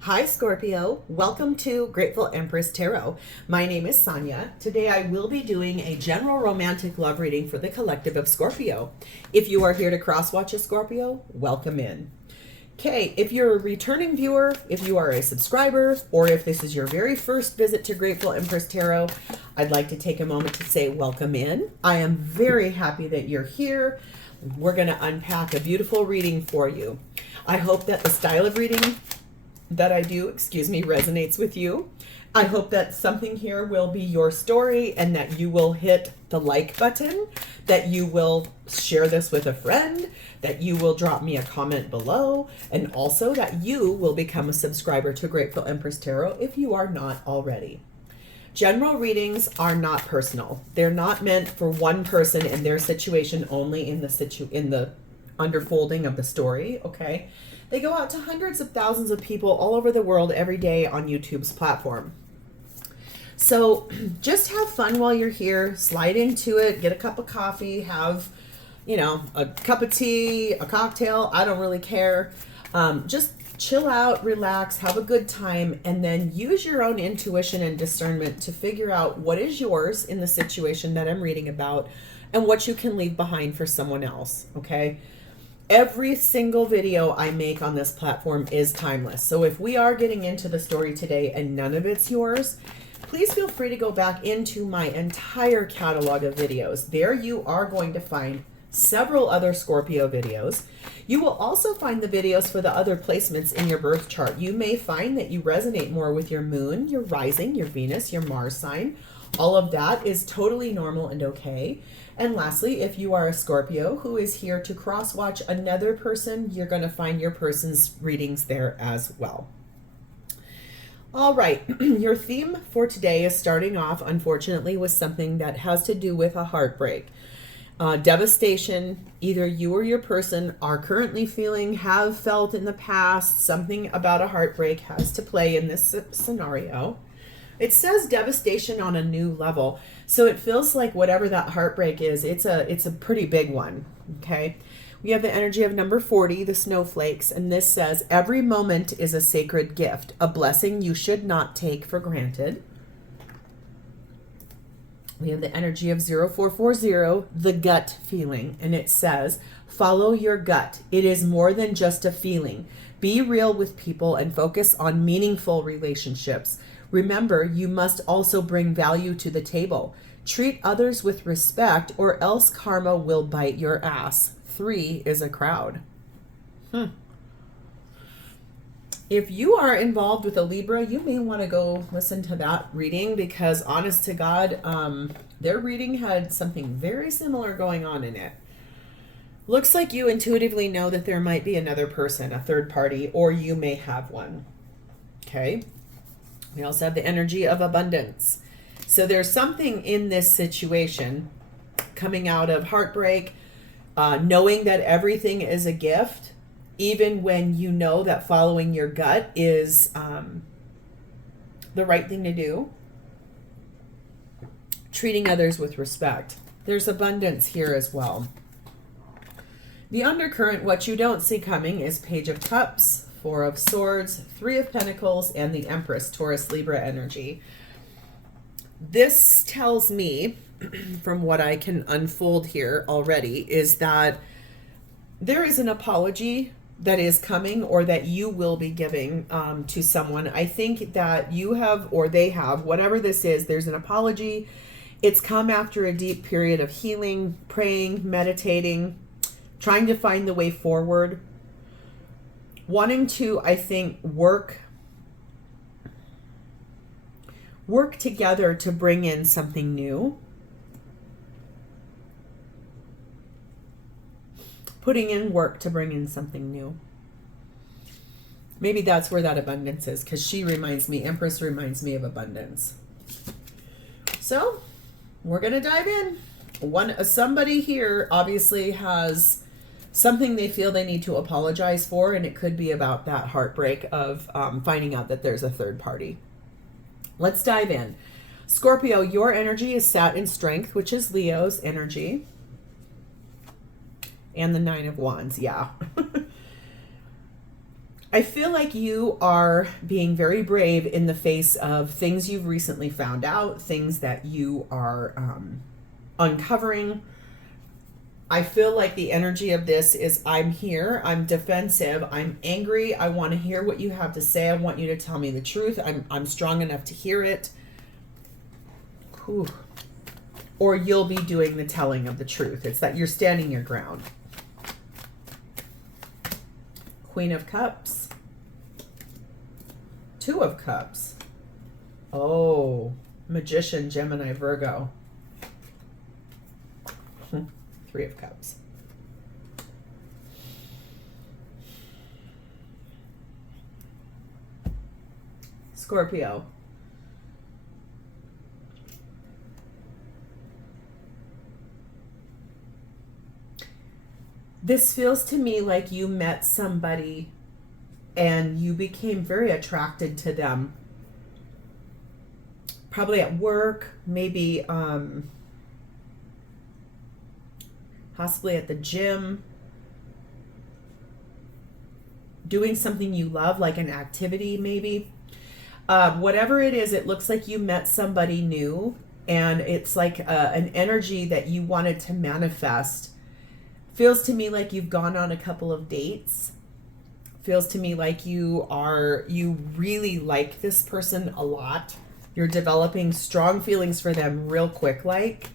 Hi Scorpio, welcome to Grateful Empress Tarot. My name is Sonia. Today I will be doing a general romantic love reading for the collective of Scorpio. If you are here to cross-watch a Scorpio, welcome in. Okay, if you're a returning viewer, if you are a subscriber, or if this is your very first visit to Grateful Empress Tarot, I'd like to take a moment to say welcome in. I am very happy that you're here. We're going to unpack a beautiful reading for you. I hope that the style of reading that I do, resonates with you. I hope that something here will be your story and that you will hit the like button, that you will share this with a friend, that you will drop me a comment below, and also that you will become a subscriber to Grateful Empress Tarot if you are not already. General readings are not personal. They're not meant for one person and their situation only in the unfolding of the story, okay? They go out to hundreds of thousands of people all over the world every day on YouTube's platform. So just have fun while you're here. Slide into it. Get a cup of coffee. Have, a cup of tea, a cocktail. I don't really care. Just chill out, relax, have a good time, and then use your own intuition and discernment to figure out what is yours in the situation that I'm reading about and what you can leave behind for someone else, okay? Every single video I make on this platform is timeless. So if we are getting into the story today and none of it's yours, please feel free to go back into my entire catalog of videos. There you are going to find several other Scorpio videos. You will also find the videos for the other placements in your birth chart. You may find that you resonate more with your moon, your rising, your Venus, your Mars sign. All of that is totally normal and okay. And lastly, if you are a Scorpio who is here to cross-watch another person, you're going to find your person's readings there as well. All right, your theme for today is starting off, unfortunately, with something that has to do with a heartbreak. Devastation, either you or your person are currently feeling, have felt in the past. Something about a heartbreak has to play in this scenario. It says devastation on a new level. So it feels like whatever that heartbreak is, it's a pretty big one, okay? We have the energy of number 40, the snowflakes, and this says, every moment is a sacred gift, a blessing you should not take for granted. We have the energy of 0440, the gut feeling, and it says, follow your gut. It is more than just a feeling. Be real with people and focus on meaningful relationships. Remember, you must also bring value to the table. Treat others with respect or else karma will bite your ass. 3 is a crowd. If you are involved with a Libra, you may want to go listen to that reading because honest to God, their reading had something very similar going on in it. Looks like you intuitively know that there might be another person, a third party, or you may have one. Okay. We also have the energy of abundance. So there's something in this situation coming out of heartbreak, knowing that everything is a gift, even when you know that following your gut is the right thing to do. Treating others with respect. There's abundance here as well. The undercurrent, what you don't see coming, is Page of Cups, 4 of Swords, 3 of Pentacles, and the Empress, Taurus, Libra energy. This tells me, from what I can unfold here already, is that there is an apology that is coming or that you will be giving to someone. I think that you have, or they have, whatever this is, there's an apology. It's come after a deep period of healing, praying, meditating, trying to find the way forward. Wanting to, I think, work together to bring in something new. Putting in work to bring in something new. Maybe that's where that abundance is, because Empress reminds me of abundance. So, we're going to dive in. Somebody here obviously has something they feel they need to apologize for, and it could be about that heartbreak of finding out that there's a third party. Let's dive in. Scorpio, your energy is sat in strength, which is Leo's energy. And the 9 of Wands, yeah. I feel like you are being very brave in the face of things you've recently found out, things that you are uncovering. I feel like the energy of this is I'm here, I'm defensive, I'm angry, I want to hear what you have to say, I want you to tell me the truth, I'm strong enough to hear it. Whew. Or you'll be doing the telling of the truth. It's that you're standing your ground. Queen of Cups. Two of Cups. Oh, Magician, Gemini, Virgo. Three of Cups. Scorpio. This feels to me like you met somebody and you became very attracted to them. Probably at work, maybe possibly at the gym, doing something you love, like an activity maybe. Whatever it is, it looks like you met somebody new, and it's like an energy that you wanted to manifest. Feels to me like you've gone on a couple of dates. Feels to me like you really like this person a lot. You're developing strong feelings for them real quick like.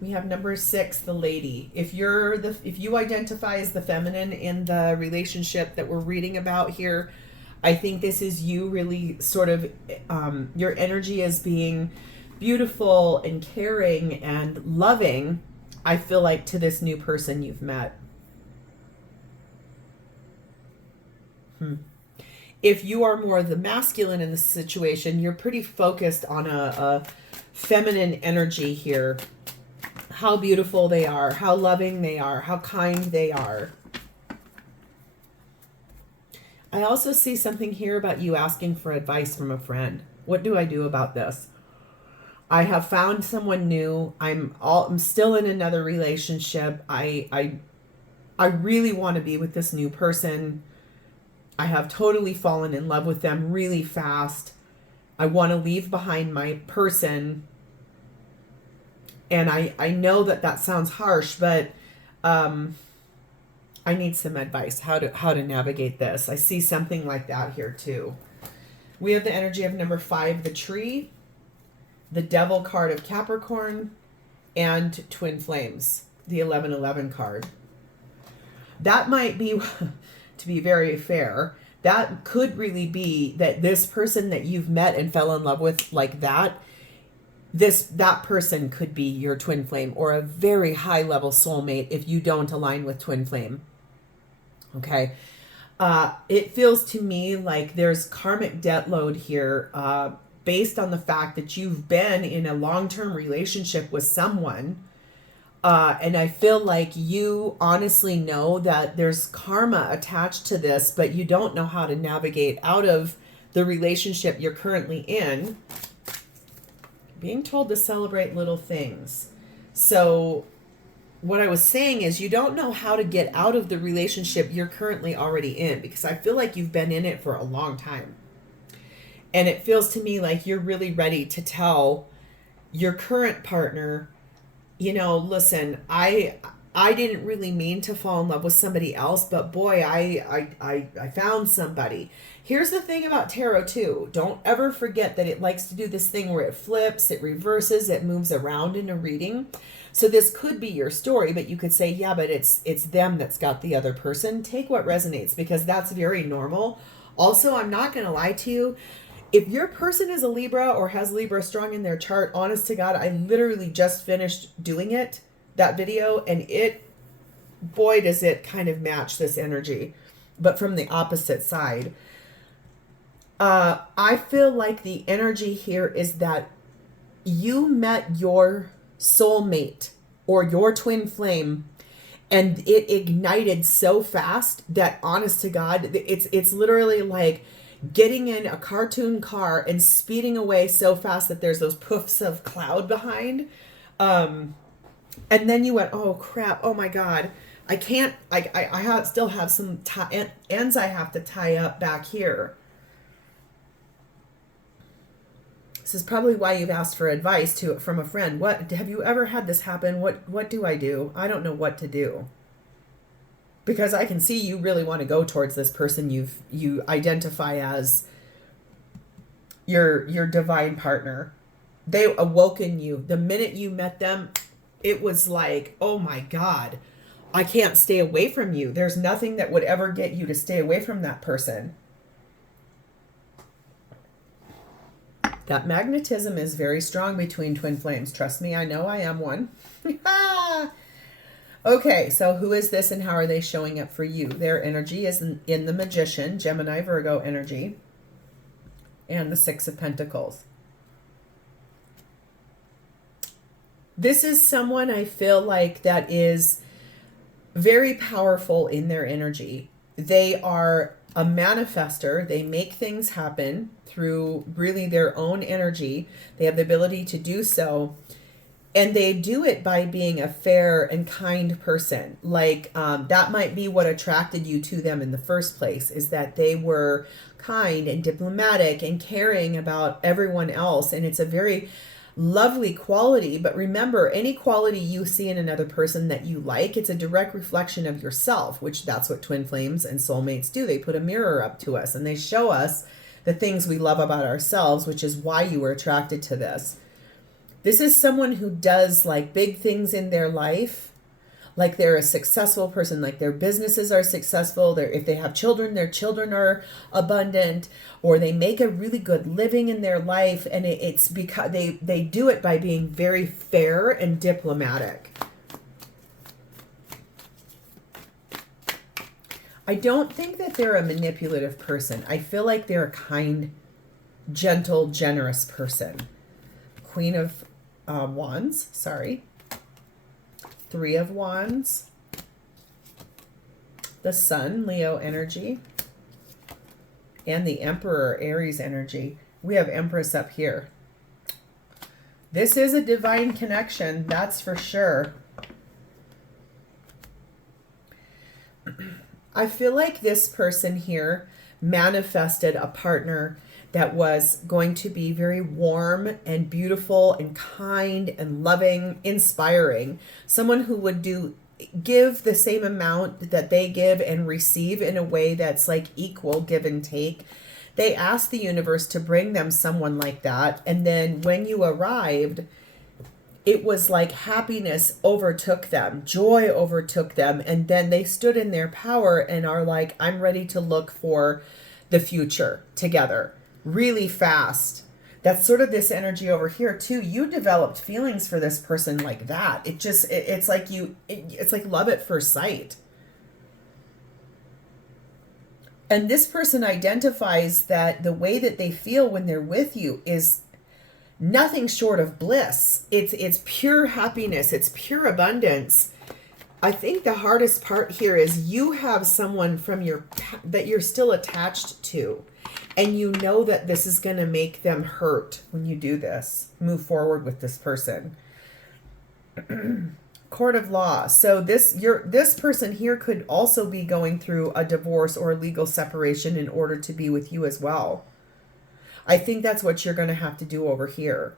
We have number 6, the lady. If you identify as the feminine in the relationship that we're reading about here, I think this is you really sort of, your energy is being beautiful and caring and loving, I feel like, to this new person you've met. If you are more the masculine in the situation, you're pretty focused on a feminine energy here. How beautiful they are, how loving they are, how kind they are. I also see something here about you asking for advice from a friend. What do I do about this? I have found someone new. I'm still in another relationship. I really want to be with this new person. I have totally fallen in love with them really fast. I want to leave behind my person. And I know that sounds harsh, but I need some advice how to navigate this. I see something like that here too. We have the energy of number 5, the tree, the devil card of Capricorn, and twin flames, the 1111 card. That might be, to be very fair, that could really be that this person that you've met and fell in love with like that, that person could be your twin flame or a very high level soulmate if you don't align with twin flame. Okay. It feels to me like there's karmic debt load here, based on the fact that you've been in a long-term relationship with someone. And I feel like you honestly know that there's karma attached to this, but you don't know how to navigate out of the relationship you're currently in. Being told to celebrate little things. So what I was saying is you don't know how to get out of the relationship you're currently already in, because I feel like you've been in it for a long time. And it feels to me like you're really ready to tell your current partner, you know, listen, I didn't really mean to fall in love with somebody else, but boy, I found somebody. Here's the thing about tarot too. Don't ever forget that it likes to do this thing where it flips, it reverses, it moves around in a reading. So this could be your story, but you could say, yeah, but it's them that's got the other person. Take what resonates, because that's very normal. Also, I'm not going to lie to you. If your person is a Libra or has Libra strong in their chart, honest to God, I literally just finished doing that video, and boy, does it kind of match this energy, but from the opposite side. I feel like the energy here is that you met your soulmate or your twin flame, and it ignited so fast that, honest to God, it's literally like getting in a cartoon car and speeding away so fast that there's those puffs of cloud behind. And then you went, oh crap, oh my God, I can't, still have some ends I have to tie up back here. This is probably why you've asked for advice from a friend. What have you ever had this happen? What do I do? I don't know what to do. Because I can see you really want to go towards this person you identify as your divine partner. They awoken you. The minute you met them, it was like, oh my God, I can't stay away from you. There's nothing that would ever get you to stay away from that person. That magnetism is very strong between twin flames. Trust me, I know I am one. Okay, so who is this and how are they showing up for you? Their energy is in the Magician, Gemini, Virgo energy, and the Six of Pentacles. This is someone I feel like that is very powerful in their energy. They are a manifester. They make things happen through really their own energy. They have the ability to do so. And they do it by being a fair and kind person. Like that might be what attracted you to them in the first place, is that they were kind and diplomatic and caring about everyone else. And it's a very lovely quality. But remember, any quality you see in another person that you like, it's a direct reflection of yourself, which that's what twin flames and soulmates do. They put a mirror up to us and they show us the things we love about ourselves, which is why you were attracted to this. This is someone who does like big things in their life, like they're a successful person, like their businesses are successful. If they have children, their children are abundant, or they make a really good living in their life. And it's because they do it by being very fair and diplomatic. I don't think that they're a manipulative person. I feel like they're a kind, gentle, generous person. Queen of Wands, sorry. Three of Wands. The Sun, Leo energy. And the Emperor, Aries energy. We have Empress up here. This is a divine connection, that's for sure. I feel like this person here manifested a partner that was going to be very warm and beautiful and kind and loving, inspiring. Someone who would give the same amount that they give and receive in a way that's like equal, give and take. They asked the universe to bring them someone like that. And then when you arrived, it was like happiness overtook them, joy overtook them. And then they stood in their power and are like, I'm ready to look for the future together. Really fast. That's sort of this energy over here too. You developed feelings for this person like that. It's like love at first sight. And this person identifies that the way that they feel when they're with you is nothing short of bliss. It's pure happiness. It's pure abundance. I think the hardest part here is you have someone that you're still attached to. And you know that this is going to make them hurt when you do this. Move forward with this person. Court of law. So this person here could also be going through a divorce or a legal separation in order to be with you as well. I think that's what you're going to have to do over here.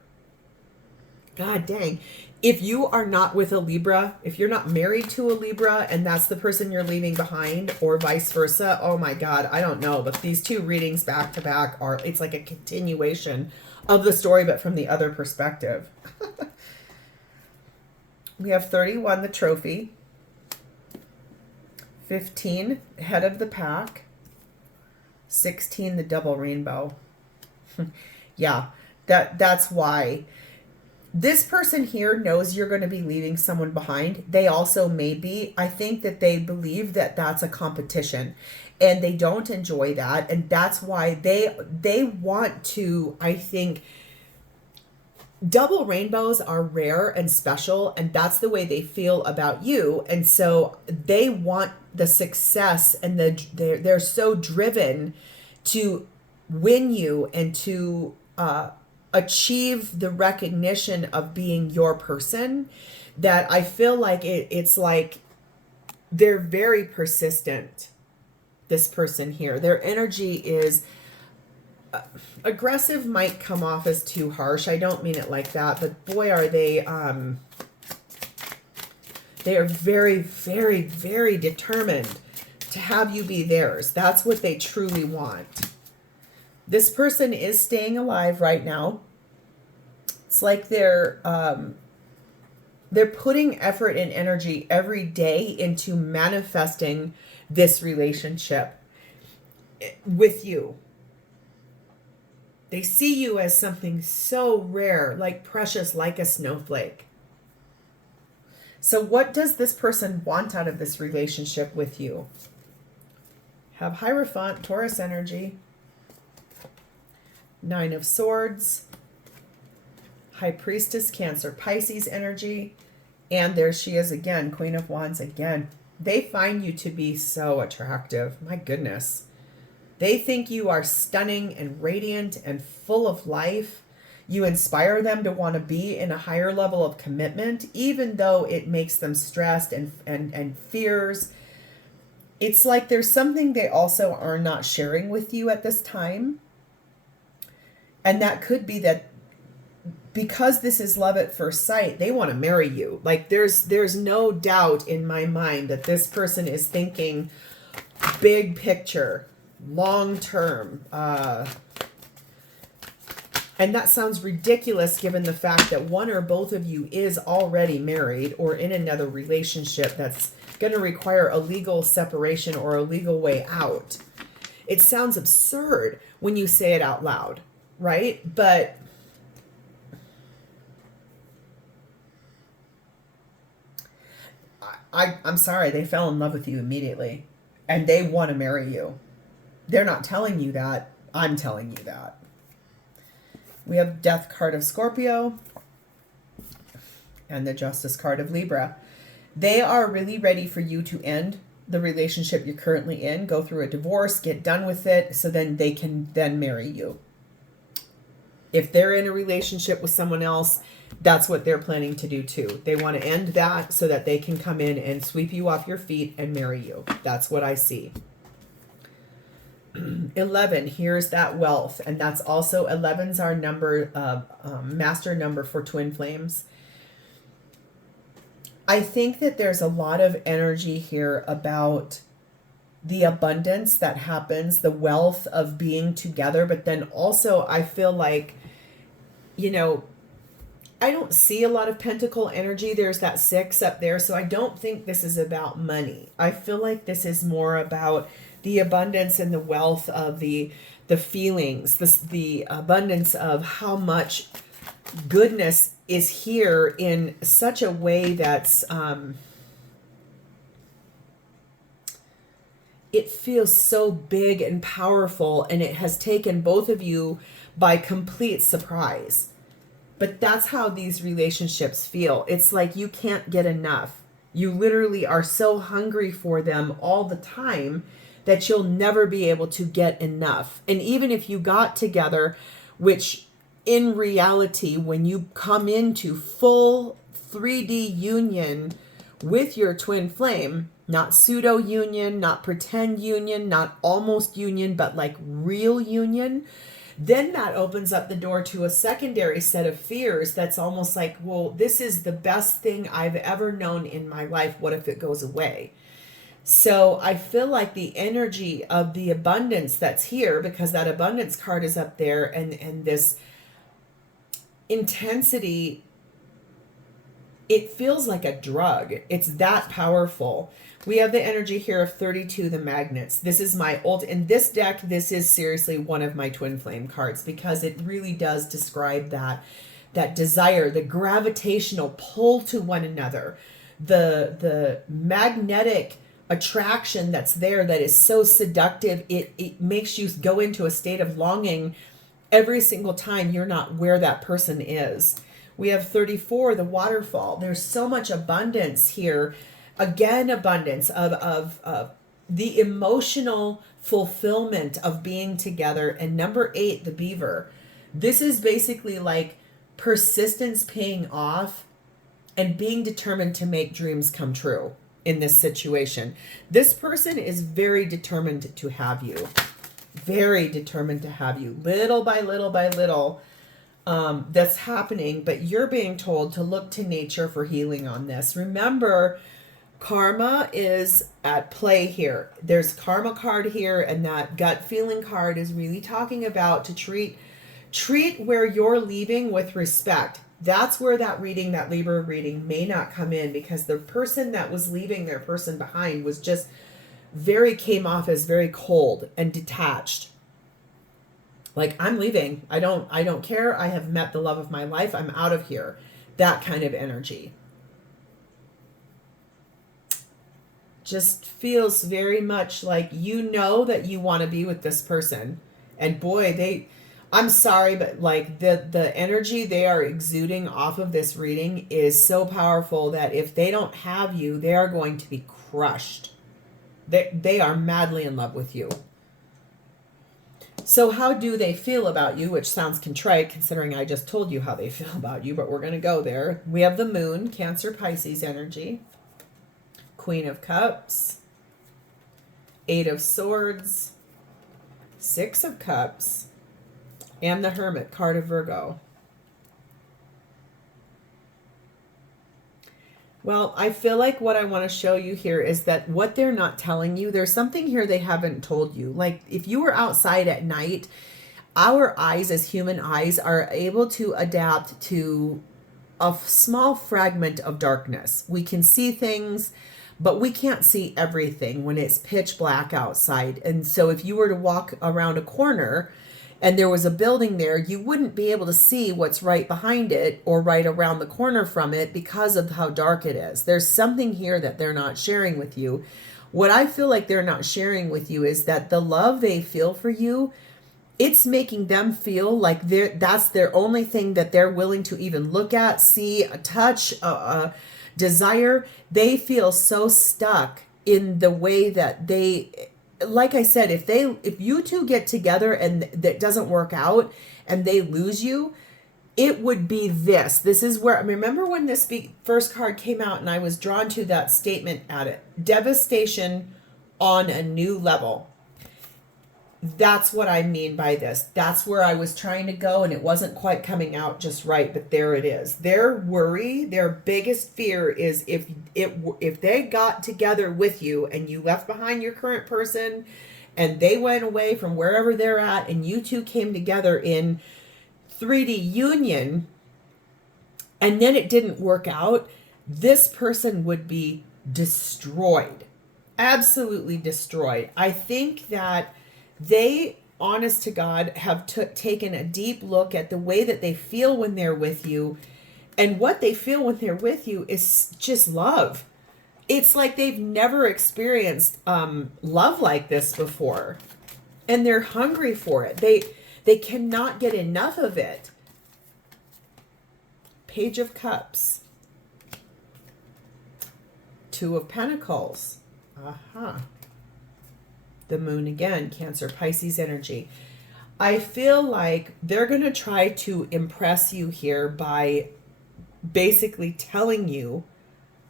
God dang. If you are not with a Libra, if you're not married to a Libra and that's the person you're leaving behind, or vice versa, oh my God, I don't know. But these two readings back to back it's like a continuation of the story, but from the other perspective. We have 31, the trophy. 15, head of the pack. 16, the double rainbow. Yeah, that's why. This person here knows you're going to be leaving someone behind. They also may be. I think that they believe that that's a competition and they don't enjoy that. And that's why they want to, I think, double rainbows are rare and special. And that's the way they feel about you. And so they want the success and they're so driven to win you and to, achieve the recognition of being your person that I feel like it's like they're very persistent, this person here. Their energy is aggressive, might come off as too harsh. I don't mean it like that, but boy, are they are very, very, very determined to have you be theirs. That's what they truly want. This person is staying alive right now. It's like they're putting effort and energy every day into manifesting this relationship with you. They see you as something so rare, like precious, like a snowflake. So what does this person want out of this relationship with you? Have Hierophant, Taurus energy. 9 of Swords. High Priestess, Cancer, Pisces energy. And there she is again, Queen of Wands again. They find you to be so attractive. My goodness. They think you are stunning and radiant and full of life. You inspire them to want to be in a higher level of commitment, even though it makes them stressed and fears. It's like there's something they also are not sharing with you at this time. And that could be that because this is love at first sight, they want to marry you. Like there's no doubt in my mind that this person is thinking big picture, long term. And that sounds ridiculous given the fact that one or both of you is already married or in another relationship that's going to require a legal separation or a legal way out. It sounds absurd when you say it out loud, right? But I'm sorry, they fell in love with you immediately and they want to marry you. They're not telling you that. I'm telling you that. We have Death card of Scorpio and the Justice card of Libra. They are really ready for you to end the relationship you're currently in, go through a divorce, get done with it, so then they can then marry you. If they're in a relationship with someone else, that's what they're planning to do too. They want to end that so that they can come in and sweep you off your feet and marry you. That's what I see. 11, here's that wealth. And that's also 11's our number, master number for twin flames. I think that there's a lot of energy here about the abundance that happens, the wealth of being together. But then also I feel like, you know, I don't see a lot of pentacle energy. There's that 6 up there. So I don't think this is about money. I feel like this is more about the abundance and the wealth of the feelings, the abundance of how much goodness is here in such a way that's it feels so big and powerful, and it has taken both of you by complete surprise. But that's how these relationships feel. It's like you can't get enough. You literally are so hungry for them all the time that you'll never be able to get enough. And even if you got together, which in reality, when you come into full 3D union with your twin flame, not pseudo union, not pretend union, not almost union, but like real union, then that opens up the door to a secondary set of fears that's almost like, well, this is the best thing I've ever known in my life. What if it goes away? So I feel like the energy of the abundance that's here, because that abundance card is up there, and this intensity, it feels like a drug. It's that powerful. We have the energy here of 32, the magnets. This is my old, in this deck, this is seriously one of my twin flame cards, because it really does describe that desire, the gravitational pull to one another, the magnetic attraction that's there that is so seductive. It makes you go into a state of longing every single time you're not where that person is. We have 34, the waterfall. There's so much abundance here. Again, abundance of the emotional fulfillment of being together. And number 8, the beaver. This is basically like persistence paying off and being determined to make dreams come true. in this situation. This person is very determined to have you. Very determined to have you. Little by little by little, that's happening, but you're being told to look to nature for healing on this. Remember, karma is at play here. There's karma card here, and that gut feeling card is really talking about to treat where you're leaving with respect. That's where that reading, that Libra reading, may not come in, because the person that was leaving their person behind was just came off as very cold and detached. Like, I'm leaving. I don't care. I have met the love of my life. I'm out of here. That kind of energy. Just feels very much like you know that you want to be with this person. And boy, I'm sorry, but like the energy they are exuding off of this reading is so powerful that if they don't have you, they are going to be crushed. They are madly in love with you. So how do they feel about you? Which sounds contrite considering I just told you how they feel about you, but we're going to go there. We have the moon, Cancer, Pisces energy. Queen of Cups. 8 of Swords. 6 of Cups. And the Hermit, card of Virgo. Well, I feel like what I want to show you here is that what they're not telling you, there's something here they haven't told you. Like, if you were outside at night, our eyes as human eyes are able to adapt to a small fragment of darkness. We can see things, but we can't see everything when it's pitch black outside. And so if you were to walk around a corner and there was a building there, you wouldn't be able to see what's right behind it or right around the corner from it because of how dark it is. There's something here that they're not sharing with you. What I feel like they're not sharing with you is that the love they feel for you, it's making them feel like that's their only thing that they're willing to even look at, see, touch, desire. They feel so stuck in the way that like I said, if you two get together and that doesn't work out and they lose you, it would be this. This is where, remember when this first card came out and I was drawn to that statement at it. Devastation on a new level. That's what I mean by this. That's where I was trying to go and it wasn't quite coming out just right, but there it is. Their worry, their biggest fear is if they got together with you and you left behind your current person and they went away from wherever they're at and you two came together in 3D union and then it didn't work out, this person would be destroyed. Absolutely destroyed. I think that they, honest to God, have taken a deep look at the way that they feel when they're with you. And what they feel when they're with you is just love. It's like they've never experienced love like this before. And they're hungry for it. They cannot get enough of it. Page of Cups. 2 of Pentacles. Aha. The moon again, Cancer, Pisces energy. I feel like they're going to try to impress you here by basically telling you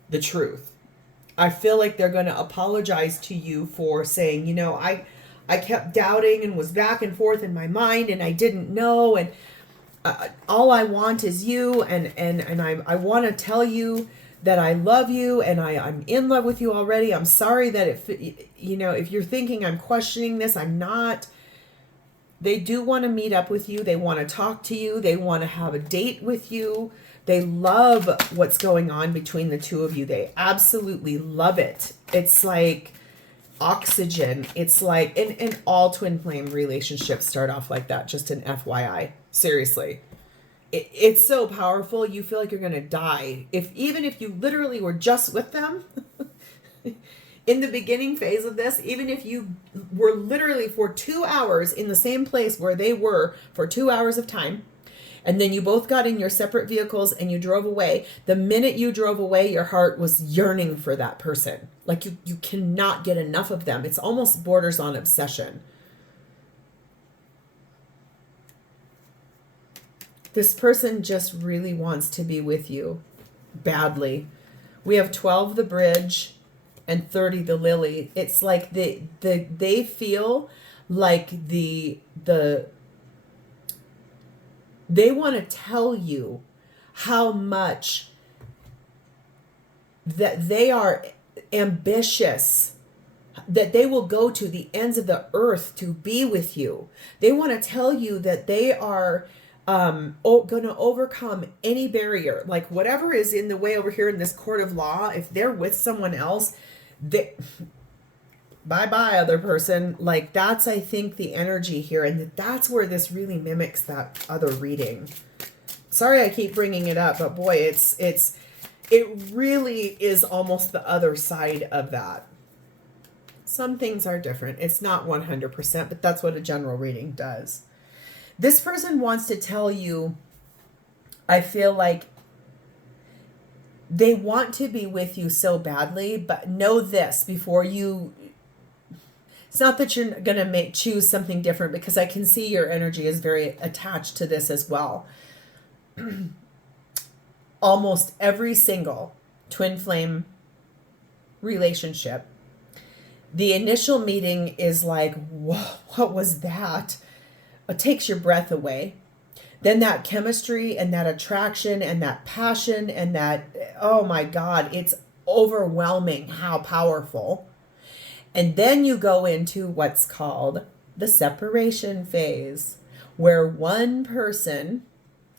the truth. I feel like they're going to apologize to you for saying, you know, I kept doubting and was back and forth in my mind and I didn't know, and all I want is you, and I want to tell you that I love you and I'm in love with you already. I'm sorry that if you're thinking I'm questioning this, I'm not. They do want to meet up with you. They want to talk to you. They want to have a date with you. They love what's going on between the two of you. They absolutely love it. It's like oxygen. It's like, and all twin flame relationships start off like that. Just an FYI. Seriously. It's so powerful. You feel like you're going to die. Even if you literally were just with them in the beginning phase of this, even if you were literally for 2 hours in the same place where they were for 2 hours of time, and then you both got in your separate vehicles and you drove away, the minute you drove away, your heart was yearning for that person. Like you cannot get enough of them. It's almost borders on obsession. This person just really wants to be with you badly. We have 12, the bridge, and 30 the lily. It's like they feel like they want to tell you how much that they are ambitious, that they will go to the ends of the earth to be with you. They want to tell you that they are going to overcome any barrier, like whatever is in the way over here in this court of law. If they're with someone else, they bye other person. Like, that's, I think, the energy here, and that's where this really mimics that other reading. Sorry I keep bringing it up, but boy, it really is almost the other side of that. Some things are different. It's not 100%, but that's what a general reading does. This person wants to tell you, I feel like they want to be with you so badly, but know this before you, it's not that you're going to choose something different, because I can see your energy is very attached to this as well. Almost every single twin flame relationship, the initial meeting is like, whoa, what was that? It takes your breath away. Then that chemistry and that attraction and that passion and that, oh my God, it's overwhelming how powerful. And then you go into what's called the separation phase, where one person,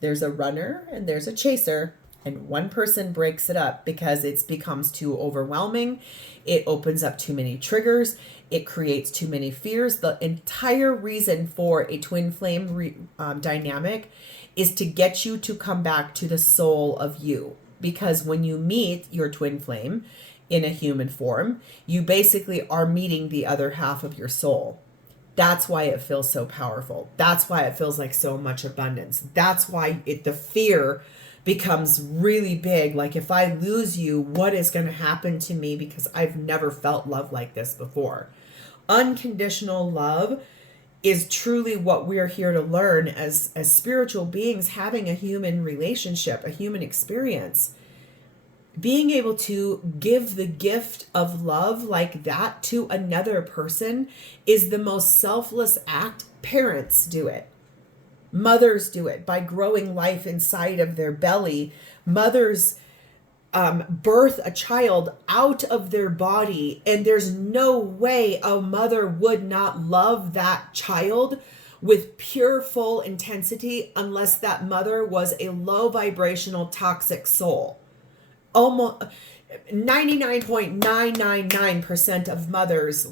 there's a runner and there's a chaser, and one person breaks it up because it becomes too overwhelming. It opens up too many triggers. It creates too many fears. The entire reason for a twin flame dynamic is to get you to come back to the soul of you. Because when you meet your twin flame in a human form, you basically are meeting the other half of your soul. That's why it feels so powerful. That's why it feels like so much abundance. That's why the fear becomes really big. Like, if I lose you, what is going to happen to me? Because I've never felt love like this before. Unconditional love is truly what we're here to learn as spiritual beings, having a human relationship, a human experience. Being able to give the gift of love like that to another person is the most selfless act. Parents do it. Mothers do it by growing life inside of their belly. Mothers birth a child out of their body, and there's no way a mother would not love that child with pure, full intensity unless that mother was a low vibrational toxic soul. Almost 99.999% of mothers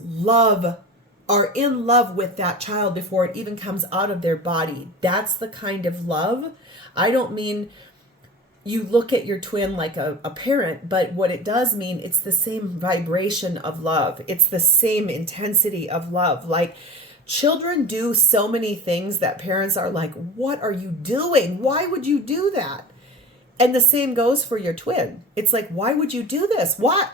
are in love with that child before it even comes out of their body. That's the kind of love. I don't mean you look at your twin like a parent, but what it does mean, it's the same vibration of love. It's the same intensity of love. Like, children do so many things that parents are like, what are you doing? Why would you do that? And the same goes for your twin. It's like, why would you do this? Why?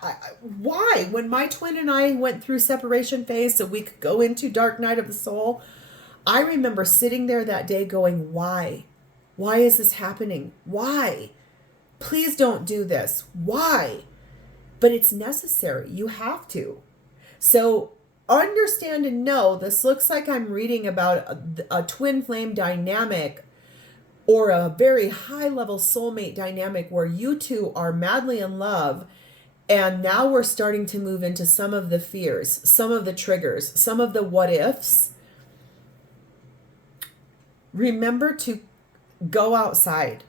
When my twin and I went through separation phase so we could go into dark night of the soul, I remember sitting there that day going, why? Why is this happening? Why? Please don't do this. Why? But it's necessary. You have to. So understand and know, this looks like I'm reading about a twin flame dynamic, or a very high level soulmate dynamic where you two are madly in love. And now we're starting to move into some of the fears, some of the triggers, some of the what ifs. Remember to go outside.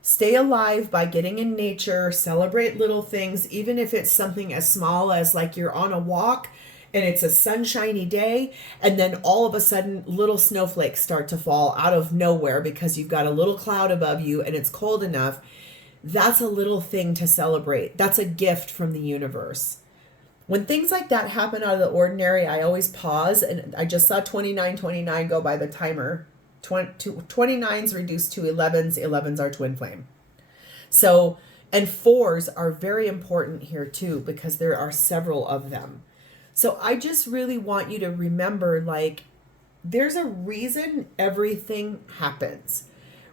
Stay alive by getting in nature. Celebrate little things, even if it's something as small as like you're on a walk and it's a sunshiny day, and then all of a sudden little snowflakes start to fall out of nowhere because you've got a little cloud above you and it's cold enough. That's a little thing to celebrate. That's a gift from the universe. When things like that happen out of the ordinary, I always pause, and I just saw 2929 go by the timer. 29s reduced to 11s. 11s are twin flame. So, and 4s are very important here too, because there are several of them. So I just really want you to remember, like, there's a reason everything happens.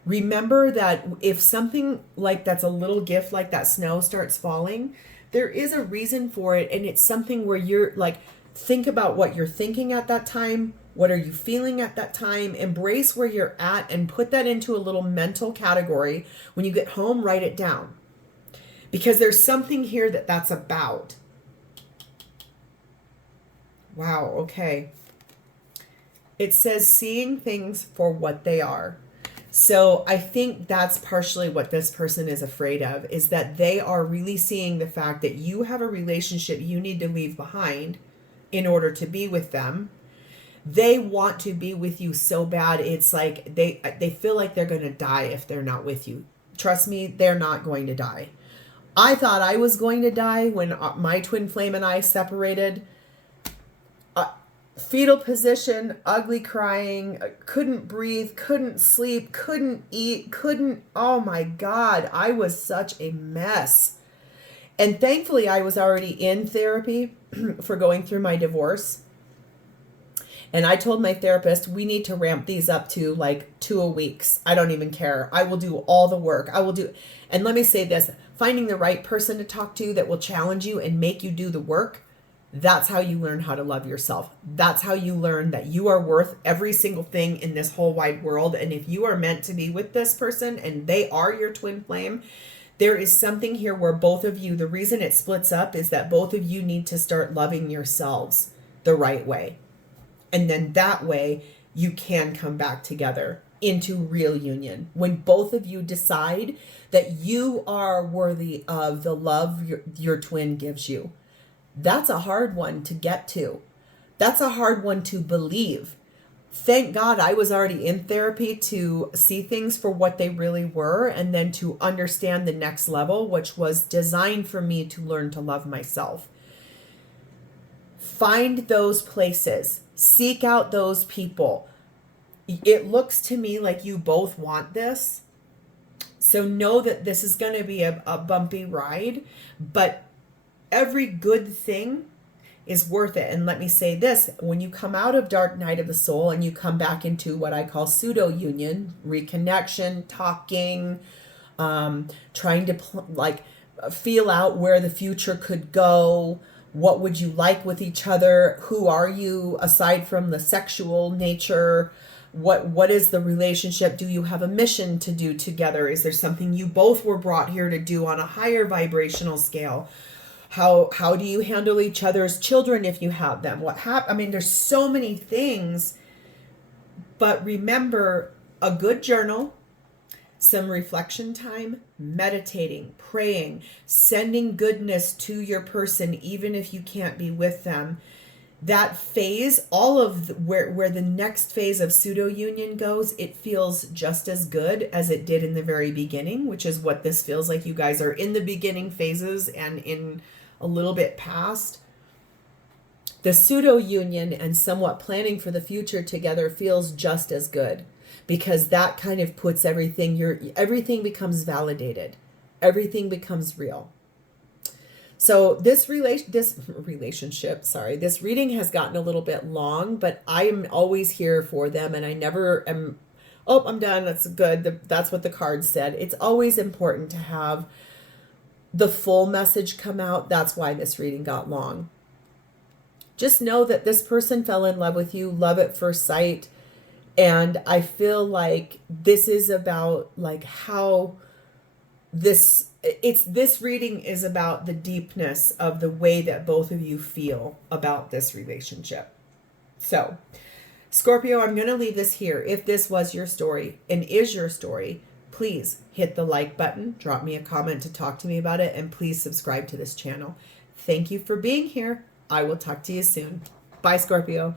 Remember that if something like that's a little gift, like that snow starts falling, there is a reason for it, and it's something where you're like, think about what you're thinking at that time. What are you feeling at that time? Embrace where you're at and put that into a little mental category. When you get home, write it down. Because there's something here that's about. Wow, okay. It says seeing things for what they are. So I think that's partially what this person is afraid of, is that they are really seeing the fact that you have a relationship you need to leave behind in order to be with them. They want to be with you so bad. It's like they feel like they're going to die if they're not with you. Trust me, they're not going to die. I thought I was going to die when my twin flame and I separated. Fetal position, ugly crying, couldn't breathe, couldn't sleep, couldn't eat, oh my God, I was such a mess. And thankfully I was already in therapy for going through my divorce. And I told my therapist, we need to ramp these up to like 2 weeks. I don't even care. I will do all the work. And let me say this, finding the right person to talk to that will challenge you and make you do the work. That's how you learn how to love yourself. That's how you learn that you are worth every single thing in this whole wide world. And if you are meant to be with this person and they are your twin flame, there is something here where both of you, the reason it splits up is that both of you need to start loving yourselves the right way. And then that way you can come back together into real union. When both of you decide that you are worthy of the love your twin gives you. That's a hard one to get to. That's a hard one to believe. Thank God I was already in therapy to see things for what they really were, and then to understand the next level, which was designed for me to learn to love myself. Find those places. Seek out those people. It looks to me like you both want this. So know that this is going to be a bumpy ride, but every good thing is worth it. And let me say this, when you come out of dark night of the soul and you come back into what I call pseudo union, reconnection, talking, trying to feel out where the future could go, what would you like with each other, who are you aside from the sexual nature, what is the relationship, do you have a mission to do together, is there something you both were brought here to do on a higher vibrational scale? How do you handle each other's children if you have them? There's so many things. But remember, a good journal, some reflection time, meditating, praying, sending goodness to your person, even if you can't be with them. That phase, all of where the next phase of pseudo union goes, it feels just as good as it did in the very beginning, which is what this feels like. You guys are in the beginning phases and in a little bit past. The pseudo union and somewhat planning for the future together feels just as good, because that kind of puts everything becomes validated. Everything becomes real. So this reading has gotten a little bit long, but I am always here for them, and I never am, oh, I'm done, that's good. That's what the card said. It's always important to have the full message come out. That's why this reading got long. Just know that this person fell in love with you, love at first sight. And I feel like this is about how this reading is about the deepness of the way that both of you feel about this relationship. So, Scorpio, I'm going to leave this here. If this was your story and is your story, please hit the like button, drop me a comment to talk to me about it, and please subscribe to this channel. Thank you for being here. I will talk to you soon. Bye, Scorpio.